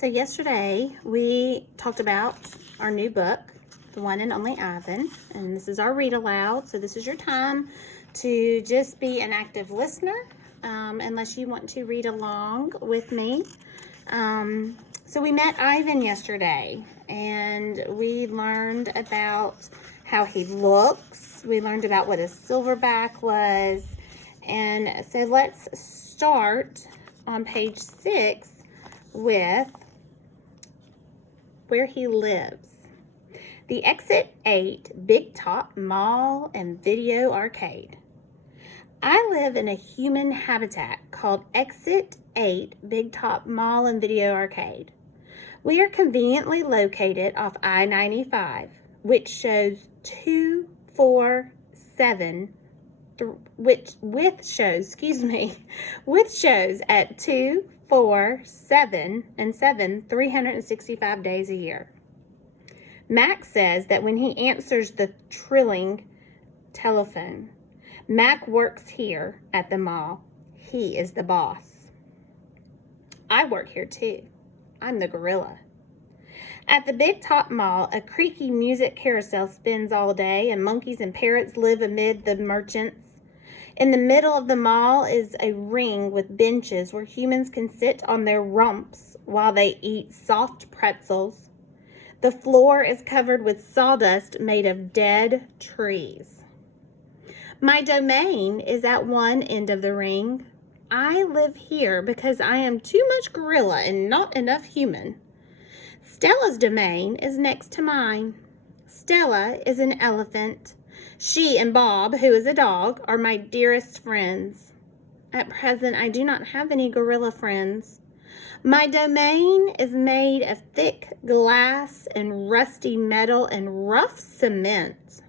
So yesterday we talked about our new book, The One and Only Ivan, and this is our read aloud. So this is your time to just be an active listener, unless you want to read along with me. So we met Ivan yesterday, and we learned about how he looks. We learned about what a silverback was. And so let's start on page 6 with where he lives. The Exit 8 Big Top Mall and Video Arcade. I live in a human habitat called Exit 8 Big Top Mall and Video Arcade. We are conveniently located off I-95, which shows 247, with shows at 2, 4, 7, and 7, 365 days a year. Mac says that when he answers the trilling telephone, Mac works here at the mall. He is the boss. I work here too. I'm the gorilla. At the Big Top Mall, a creaky music carousel spins all day, and monkeys and parrots live amid the merchants. In the middle of the mall is a ring with benches where humans can sit on their rumps while they eat soft pretzels. The floor is covered with sawdust made of dead trees. My domain is at one end of the ring. I live here because I am too much gorilla and not enough human. Stella's domain is next to mine. Stella is an elephant. She and Bob, who is a dog, are my dearest friends. At present, I do not have any gorilla friends. My domain is made of thick glass and rusty metal and rough cement.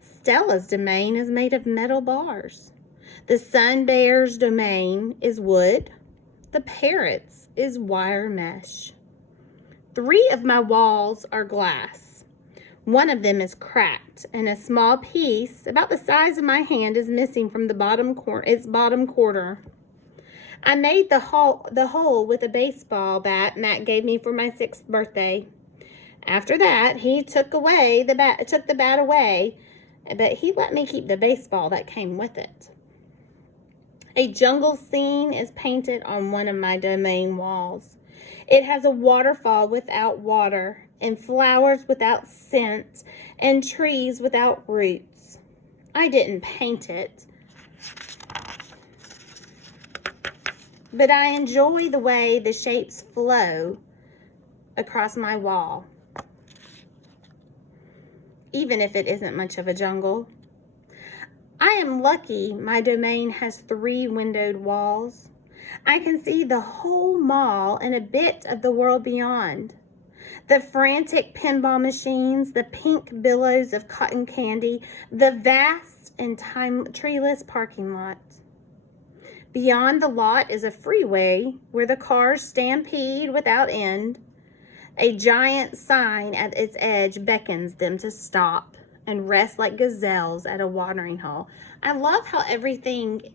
Stella's domain is made of metal bars. The sun bear's domain is wood. The parrot's is wire mesh. 3 of my walls are glass. One of them is cracked, and a small piece, about the size of my hand, is missing from its bottom quarter. I made the hole with a baseball bat Matt gave me for my 6th birthday. After that, he took the bat away, but he let me keep the baseball that came with it. A jungle scene is painted on one of my domain walls. It has a waterfall without water, and flowers without scent, and trees without roots. I didn't paint it, but I enjoy the way the shapes flow across my wall, even if it isn't much of a jungle. I am lucky my domain has 3 windowed walls. I can see the whole mall and a bit of the world beyond. The frantic pinball machines, the pink billows of cotton candy, the vast and treeless parking lot. Beyond the lot is a freeway where the cars stampede without end. A giant sign at its edge beckons them to stop and rest like gazelles at a watering hole. I love how everything,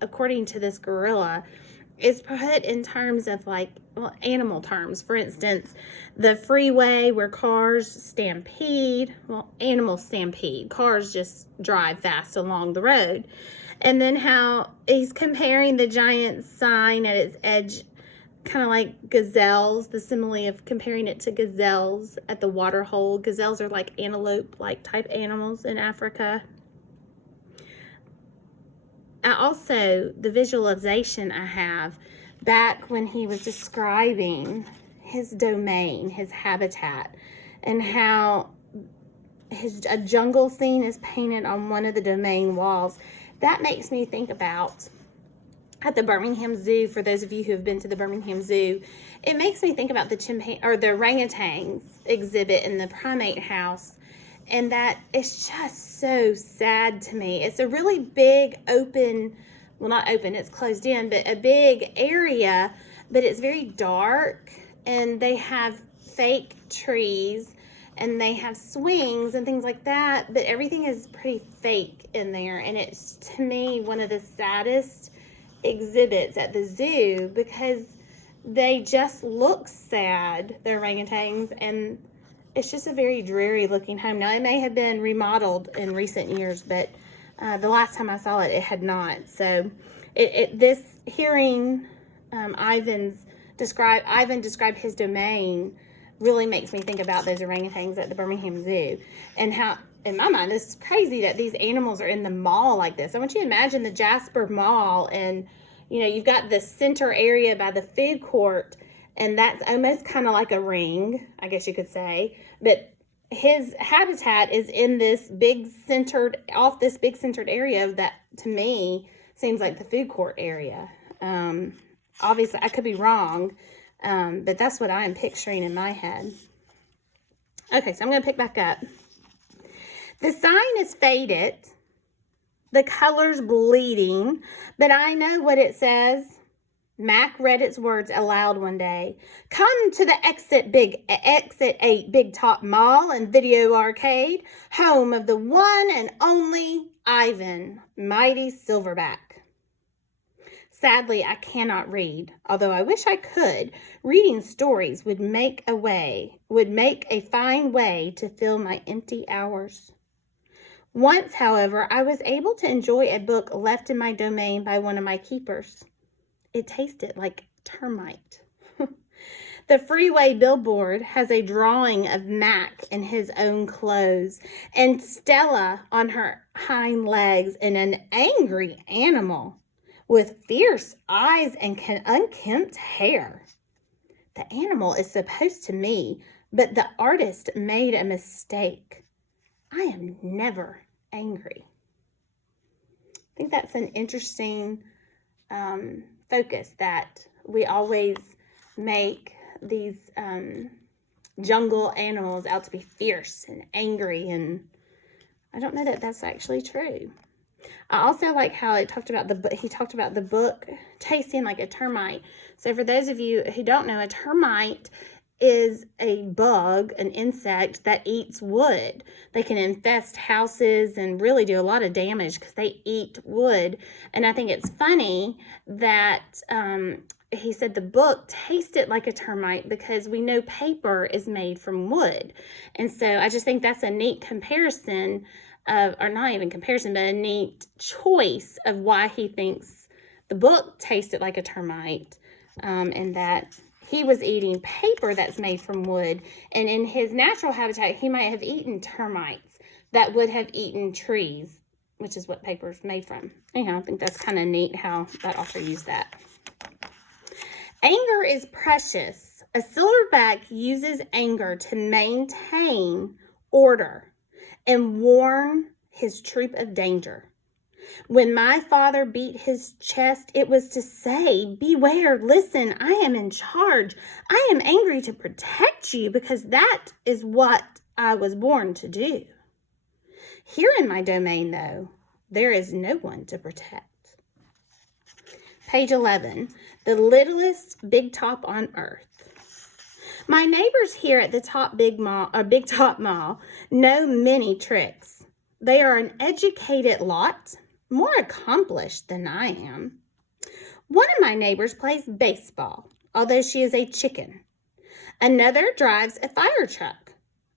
according to this gorilla, is put in terms of animal terms. For instance, the freeway where cars stampede, animals stampede. Cars just drive fast along the road. And then how he's comparing the giant sign at its edge, kind of like gazelles, the simile of comparing it to gazelles at the water hole. Gazelles are like antelope-like type animals in Africa. Also, the visualization I have back when he was describing his domain, his habitat, and how a jungle scene is painted on one of the domain walls. That makes me think about at the Birmingham Zoo. For those of you who have been to the Birmingham Zoo, it makes me think about the orangutans exhibit in the primate house. And that is just so sad to me. It's a really big open, well, not open, it's closed in, but a big area, but it's very dark, and they have fake trees, and they have swings and things like that, but everything is pretty fake in there. And it's, to me, one of the saddest exhibits at the zoo, because they just look sad, the orangutans, and it's just a very dreary looking home. Now, it may have been remodeled in recent years, but the last time I saw it, it had not. So this hearing Ivan describe his domain really makes me think about those orangutans at the Birmingham Zoo, and how, in my mind, it's crazy that these animals are in the mall like this. I want you to imagine the Jasper Mall, and you've got the center area by the food court, and that's almost kind of like a ring, I guess you could say, but his habitat is in this big centered area that, to me, seems like the food court area. Obviously, I could be wrong, but that's what I am picturing in my head. Okay, so I'm going to pick back up. The sign is faded. The color's bleeding, but I know what it says. Mac read its words aloud one day. Come to the Exit 8 Big Top Mall and Video Arcade, home of the one and only Ivan, Mighty Silverback. Sadly, I cannot read, although I wish I could. Reading stories would make a fine way to fill my empty hours. Once, however, I was able to enjoy a book left in my domain by one of my keepers. It tasted like termite. The freeway billboard has a drawing of Mac in his own clothes and Stella on her hind legs and an angry animal with fierce eyes and unkempt hair. The animal is supposed to me, but the artist made a mistake. I am never angry. I think that's an interesting focus, that we always make these jungle animals out to be fierce and angry, and I don't know that that's actually true. I also like how he talked about the book tasting like a termite. So for those of you who don't know, a termite is a bug, an insect that eats wood. They can infest houses and really do a lot of damage because they eat wood. And I think it's funny that he said the book tasted like a termite because we know paper is made from wood. And so I just think that's a neat comparison or not even comparison, but a neat choice of why he thinks the book tasted like a termite, and that he was eating paper that's made from wood, and in his natural habitat, he might have eaten termites that would have eaten trees, which is what paper is made from. Anyhow, I think that's kind of neat how that author used that. Anger is precious. A silverback uses anger to maintain order and warn his troop of danger. When my father beat his chest, it was to say, beware, listen, I am in charge. I am angry to protect you because that is what I was born to do. Here in my domain, though, there is no one to protect. Page 11, the littlest big top on earth. My neighbors here at the Big Top Mall know many tricks. They are an educated lot, more accomplished than I am. One of my neighbors plays baseball, although she is a chicken. Another drives a fire truck,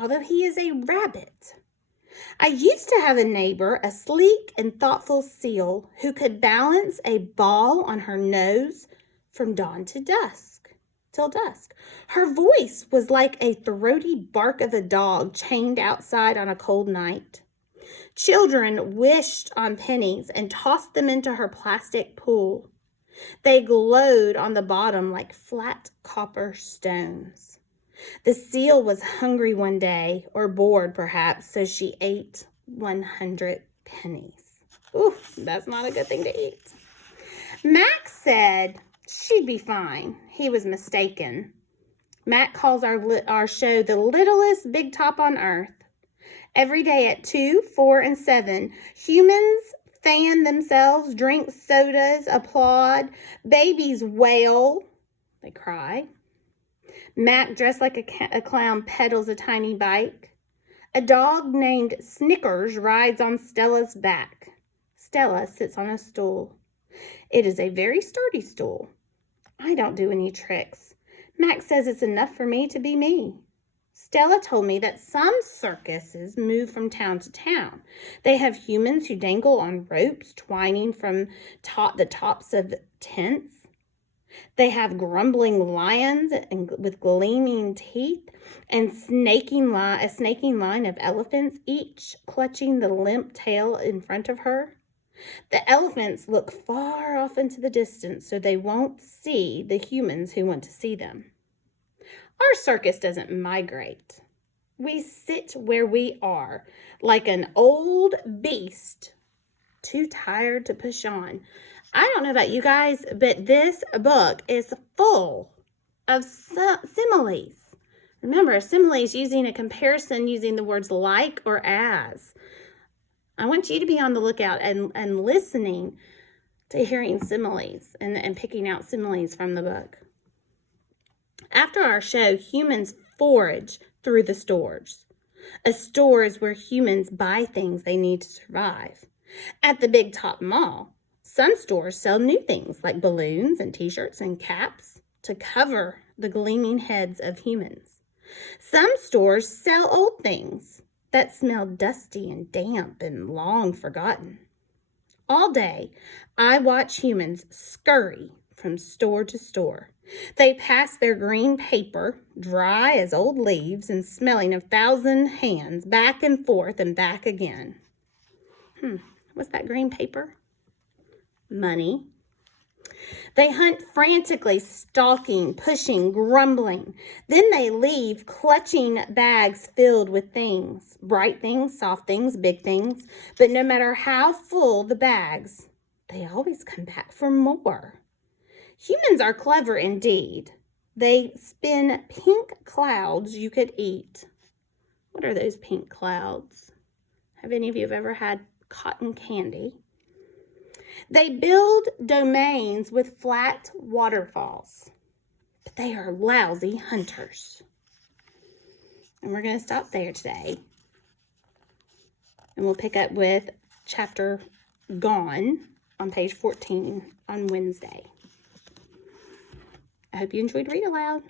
although he is a rabbit. I used to have a neighbor, a sleek and thoughtful seal, who could balance a ball on her nose from dawn till dusk. Her voice was like a throaty bark of a dog chained outside on a cold night. Children wished on pennies and tossed them into her plastic pool. They glowed on the bottom like flat copper stones. The seal was hungry one day, or bored perhaps, so she ate 100 pennies. Ooh, that's not a good thing to eat. Max said she'd be fine. He was mistaken. Matt calls our show the littlest big top on earth. Every day at 2, 4, and 7, humans fan themselves, drink sodas, applaud. Babies wail. They cry. Mac, dressed like a clown, pedals a tiny bike. A dog named Snickers rides on Stella's back. Stella sits on a stool. It is a very sturdy stool. I don't do any tricks. Max says it's enough for me to be me. Stella told me that some circuses move from town to town. They have humans who dangle on ropes twining from the tops of tents. They have grumbling lions with gleaming teeth and a snaking line of elephants, each clutching the limp tail in front of her. The elephants look far off into the distance so they won't see the humans who want to see them. Our circus doesn't migrate. We sit where we are, like an old beast, too tired to push on. I don't know about you guys, but this book is full of similes. Remember, similes using a comparison using the words like or as. I want you to be on the lookout and listening to hearing similes and picking out similes from the book. After our show, humans forage through the stores. A store is where humans buy things they need to survive. At the Big Top Mall, some stores sell new things like balloons and t-shirts and caps to cover the gleaming heads of humans. Some stores sell old things that smell dusty and damp and long forgotten. All day, I watch humans scurry from store to store. They pass their green paper, dry as old leaves and smelling of 1,000 hands, back and forth and back again. What's that green paper? Money. They hunt frantically, stalking, pushing, grumbling. Then they leave, clutching bags filled with things, bright things, soft things, big things. But no matter how full the bags, they always come back for more. Humans are clever indeed. They spin pink clouds you could eat. What are those pink clouds? Have any of you ever had cotton candy? They build domains with flat waterfalls, but they are lousy hunters. And we're going to stop there today. And we'll pick up with chapter Gone on page 14 on Wednesday. I hope you enjoyed Read Aloud.